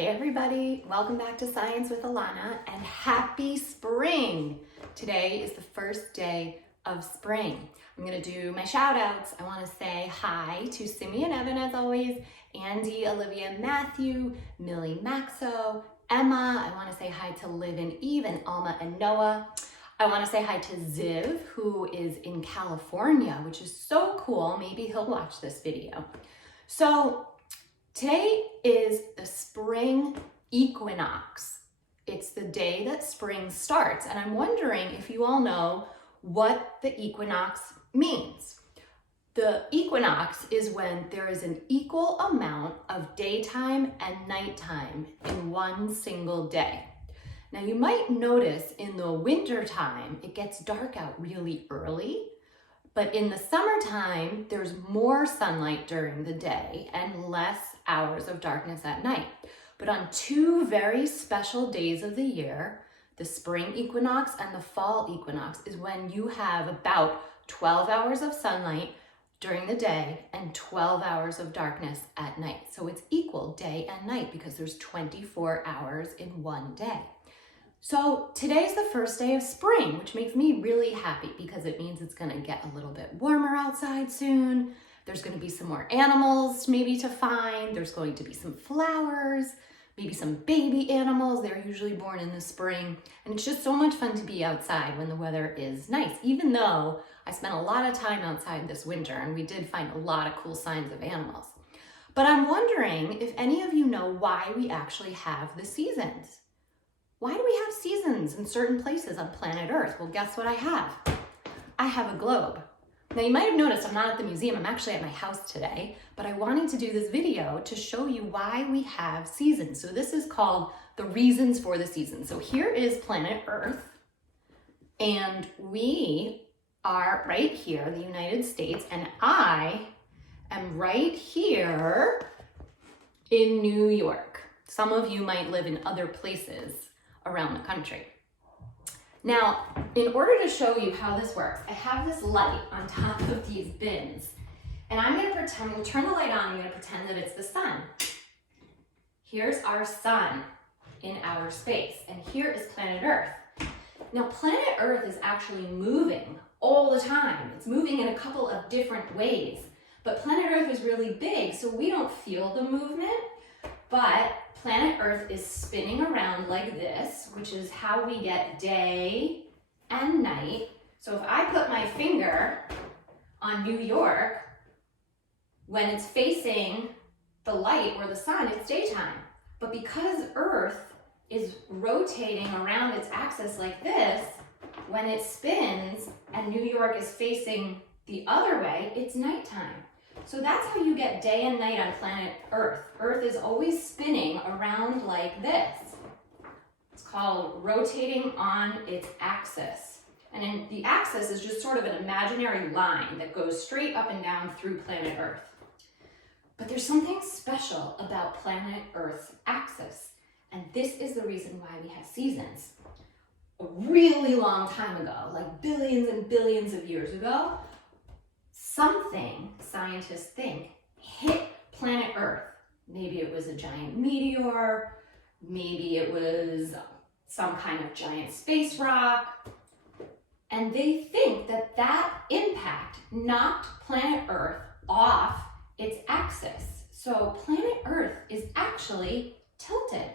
Hey everybody, welcome back to Science with Ilana and happy spring! Today is the first day of spring. I'm gonna do my shout outs. I wanna say hi to Simi and Evan as always, Andy, Olivia, Matthew, Millie, Maxo, Emma. I wanna say hi to Liv and Eve and Alma and Noah. I wanna say hi to Ziv, who is in California, which is so cool. Maybe he'll watch this video. So, today is the spring equinox. It's the day that spring starts, and I'm wondering if you all know what the equinox means. The equinox is when there is an equal amount of daytime and nighttime in one single day. Now you might notice in the winter time, it gets dark out really early. But in the summertime, there's more sunlight during the day and less hours of darkness at night. But on two very special days of the year, the spring equinox and the fall equinox is when you have about 12 hours of sunlight during the day and 12 hours of darkness at night. So it's equal day and night because there's 24 hours in one day. So today's the first day of spring, which makes me really happy because it means it's gonna get a little bit warmer outside soon. There's gonna be some more animals maybe to find. There's going to be some flowers, maybe some baby animals. They're usually born in the spring. And it's just so much fun to be outside when the weather is nice, even though I spent a lot of time outside this winter and we did find a lot of cool signs of animals. But I'm wondering if any of you know why we actually have the seasons. Why do we have seasons in certain places on planet Earth? Well, guess what I have? I have a globe. Now you might have noticed I'm not at the museum, I'm actually at my house today, but I wanted to do this video to show you why we have seasons. So this is called the reasons for the seasons. So here is planet Earth, and we are right here, the United States, and I am right here in New York. Some of you might live in other places around the country. Now, in order to show you how this works, I have this light on top of these bins, and I'm gonna pretend, we'll turn the light on, I'm gonna pretend that it's the sun. Here's our sun in outer space, and here is planet Earth. Now, planet Earth is actually moving all the time. It's moving in a couple of different ways, but planet Earth is really big, so we don't feel the movement, but planet Earth is spinning around like this, which is how we get day and night. So if I put my finger on New York, when it's facing the light or the sun, it's daytime. But because Earth is rotating around its axis like this, when it spins and New York is facing the other way, it's nighttime. So that's how you get day and night on planet Earth. Earth is always spinning around like this. It's called rotating on its axis. And then the axis is just sort of an imaginary line that goes straight up and down through planet Earth. But there's something special about planet Earth's axis. And this is the reason why we have seasons. A really long time ago, like billions and billions of years ago, something, scientists think, hit planet Earth. Maybe it was a giant meteor, maybe it was some kind of giant space rock, and they think that that impact knocked planet Earth off its axis. So planet Earth is actually tilted.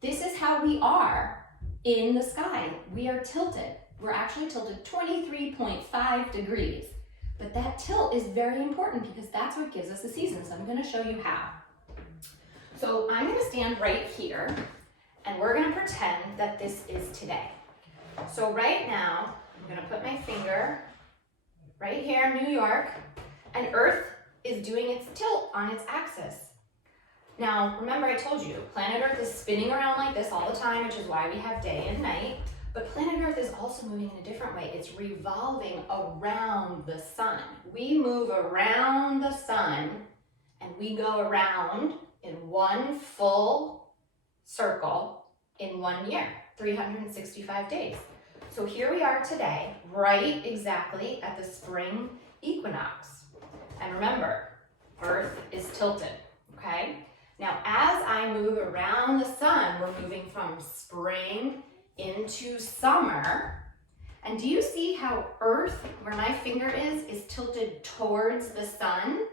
This is how we are in the sky. We are tilted. We're actually tilted 23.5 degrees. But that tilt is very important because that's what gives us the seasons. I'm going to show you how. So I'm going to stand right here and we're going to pretend that this is today. So right now, I'm going to put my finger right here in New York, and Earth is doing its tilt on its axis. Now, remember I told you, planet Earth is spinning around like this all the time, which is why we have day and night. But planet Earth is also moving in a different way. It's revolving around the sun. We move around the sun and we go around in one full circle in 1 year, 365 days. So here we are today, right exactly at the spring equinox. And remember, Earth is tilted, okay? Now, as I move around the sun, we're moving from spring into summer. And do you see how Earth, where my finger is tilted towards the sun?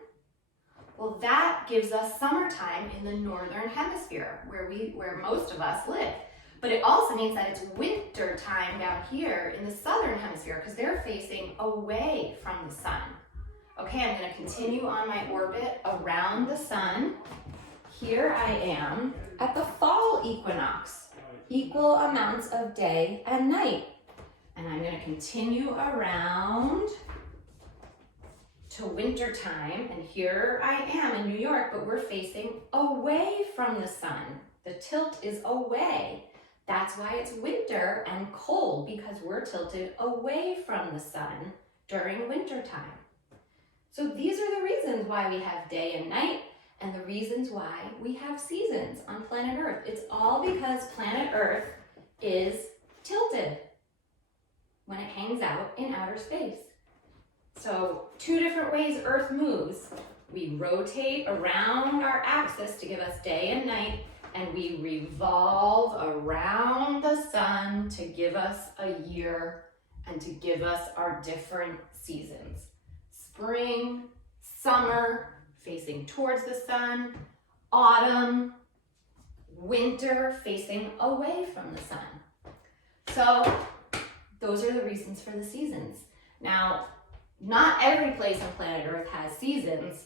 Well, that gives us summertime in the northern hemisphere, where most of us live. But it also means that it's winter time down here in the southern hemisphere because they're facing away from the sun. Okay, I'm going to continue on my orbit around the sun. Here I am at the fall equinox, equal amounts of day and night. And I'm going to continue around to winter time, and here I am in New York, but we're facing away from the sun. The tilt is away. That's why it's winter and cold, because we're tilted away from the sun during winter time. So these are the reasons why we have day and night, and the reasons why we have seasons on planet Earth. It's all because planet Earth is tilted when it hangs out in outer space. So 2 different ways Earth moves. We rotate around our axis to give us day and night, and we revolve around the sun to give us a year and to give us our different seasons. Spring, summer, facing towards the sun, autumn, winter, facing away from the sun. So those are the reasons for the seasons. Now, not every place on planet Earth has seasons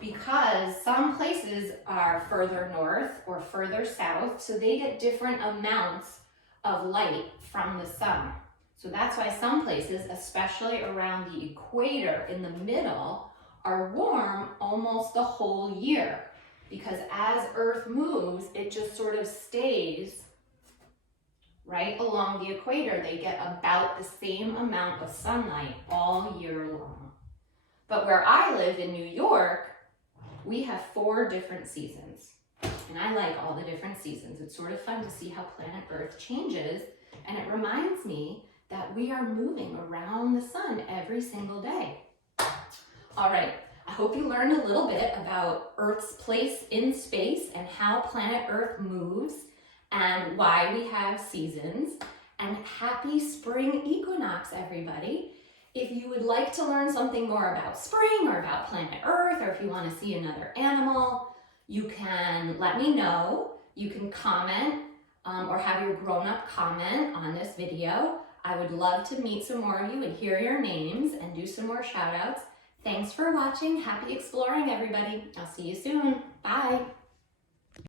because some places are further north or further south, so they get different amounts of light from the sun. So that's why some places, especially around the equator in the middle, are warm almost the whole year, because as Earth moves, it just sort of stays right along the equator. They get about the same amount of sunlight all year long. But where I live in New York, we have 4 different seasons. And I like all the different seasons. It's sort of fun to see how planet Earth changes, and it reminds me that we are moving around the sun every single day. All right, I hope you learned a little bit about Earth's place in space and how planet Earth moves and why we have seasons. And happy spring equinox, everybody. If you would like to learn something more about spring or about planet Earth, or if you want to see another animal, you can let me know. You can comment or have your grown-up comment on this video. I would love to meet some more of you and hear your names and do some more shout outs. Thanks for watching. Happy exploring, everybody. I'll see you soon. Bye.